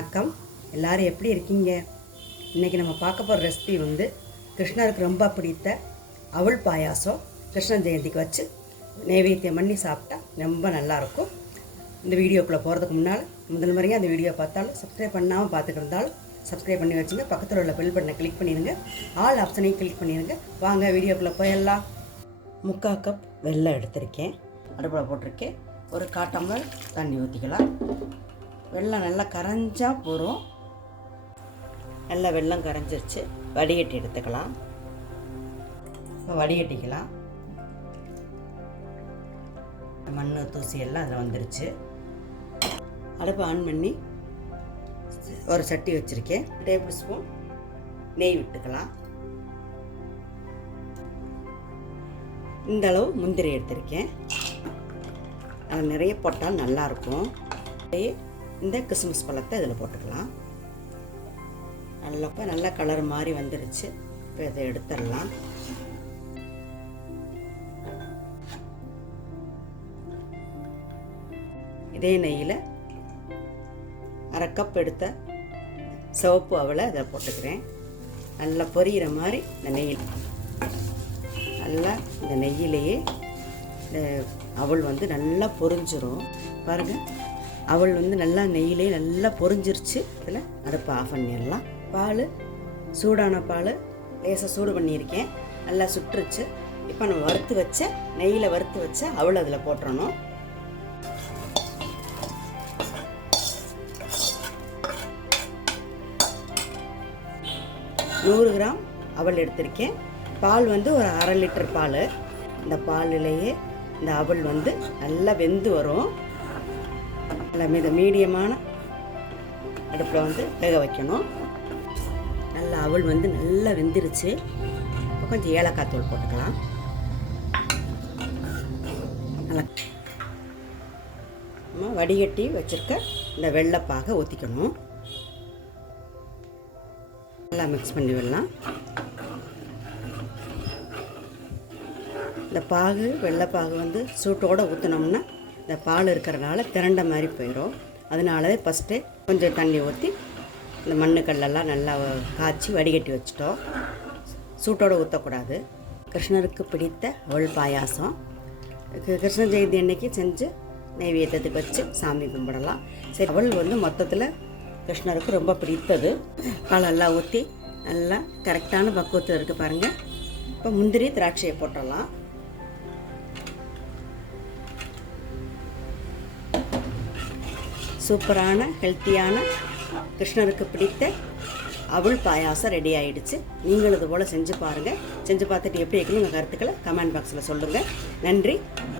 வணக்கம். எல்லோரும் எப்படி இருக்கீங்க? இன்றைக்கி நம்ம பார்க்க போகிற ரெசிபி வந்து கிருஷ்ணருக்கு ரொம்ப பிடித்த அவல் பாயாசம். கிருஷ்ண ஜெயந்திக்கு வச்சு நைவேத்தியம் பண்ணி சாப்பிட்டா ரொம்ப நல்லாயிருக்கும். இந்த வீடியோக்குள்ளே போகிறதுக்கு முன்னால் முதல் முறையாக அந்த வீடியோ பார்த்தாலும் சப்ஸ்கிரைப் பண்ணாமல் பார்த்துட்டு இருந்தாலும் சப்ஸ்கிரைப் பண்ணி வச்சுங்க. பக்கத்தில் உள்ள பெல் பட்டனை கிளிக் பண்ணிடுங்க. ஆல் ஆப்ஷனையும் கிளிக் பண்ணிடுங்க. வாங்க வீடியோக்குள்ளே போயிடலாம். 3/4 கப் வெல்லம் எடுத்திருக்கேன், அடுப்பில் போட்டிருக்கேன். ஒரு 1/4 டம்ளர் தண்ணி ஊற்றிக்கலாம். வெல்லம் நல்லா கரைஞ்சா போகிறோம். நல்லா வெல்லம் கரைஞ்சிருச்சு. வடிகட்டி எடுத்துக்கலாம். இப்போ வடிகட்டிக்கலாம். மண் தூசி எல்லாம் அதில் வந்துருச்சு. அடுப்பை ஆன் பண்ணி ஒரு சட்டி வச்சுருக்கேன். 1 டேபிள் ஸ்பூன் நெய் விட்டுக்கலாம். இந்த அளவு முந்திரி எடுத்திருக்கேன். அது நிறைய போட்டால் நல்லாயிருக்கும். இந்த கிஸ்மிஸ் பழத்தை இதில் போட்டுக்கலாம். நல்லா கலர் மாதிரி வந்துருச்சு. இப்போ இதை எடுத்துடலாம். இதே நெய்யில் 1/2 கப் எடுத்த சிவப்பு அவலை இதை போட்டுக்கிறேன். நல்லா பொரியிற மாதிரி இந்த நெய்யில் நல்லா இந்த நெய்யிலேயே இந்த அவல் வந்து நல்லா பொரிஞ்சிரும். பாருங்கள், அவல் வந்து நல்லா நெய்யிலே நல்லா பொரிஞ்சிருச்சு. இதில் அடுப்பை ஆஃப் பண்ணிடலாம். பால் சூடான பால் லேசாக சூடு பண்ணியிருக்கேன். நல்லா சுட்டுருச்சு. இப்போ நம்ம வறுத்து வச்ச நெய்யில் வறுத்து வச்ச அவல் அதில் போட்டுறணும். நூறு கிராம் அவல் எடுத்திருக்கேன். பால் வந்து ஒரு 1/2 லிட்டர் பால். இந்த பாலிலேயே இந்த அவல் வந்து நல்லா வெந்து வரும். நல்லா மீடியமான அடுப்பில் வந்து வேக வைக்கணும். நல்லா அவல் வந்து நல்லா வெந்துருச்சு. இப்போ கொஞ்சம் ஏலக்காய் தூள் போட்டுக்கலாம். நல்லா நம்ம வடிகட்டி வச்சுருக்க இந்த வெள்ளைப்பாகை ஊற்றிக்கணும். நல்லா மிக்ஸ் பண்ணி விடலாம். இந்த பாகு வெள்ளைப்பாகு வந்து சூட்டோடு ஊற்றினோம்னா இந்த பால் இருக்கிறனால திரண்ட மாதிரி போயிடும். அதனால ஃபஸ்ட்டு கொஞ்சம் தண்ணி ஊற்றி இந்த மண்ணுக்கல்லெல்லாம் நல்லா காய்ச்சி வடிகட்டி வச்சிட்டோம். சூட்டோடு ஊற்றக்கூடாது. கிருஷ்ணருக்கு பிடித்த அவல் பாயாசம் கிருஷ்ண ஜெயந்தி அன்னைக்கு செஞ்சு நைவேத்தியத்துக்கு வச்சு சாமி கும்பிடலாம். சரி, அவல் வந்து மொத்தத்தில் கிருஷ்ணருக்கு ரொம்ப பிடித்தது. பாலெல்லாம் ஊற்றி நல்லா கரெக்டான பக்குவத்தில் இருக்குது பாருங்கள். இப்போ முந்திரி திராட்சையை போட்டுடலாம். சூப்பரான ஹெல்த்தியான கிருஷ்ணருக்கு பிடித்த அவல் பாயாசம் ரெடி ஆகிடுச்சு. நீங்களும் இது போல் செஞ்சு பாருங்கள். செஞ்சு பார்த்துட்டு எப்படி இருக்குன்னு உங்கள் கருத்துக்களை கமெண்ட் பாக்ஸில் சொல்லுங்கள். நன்றி.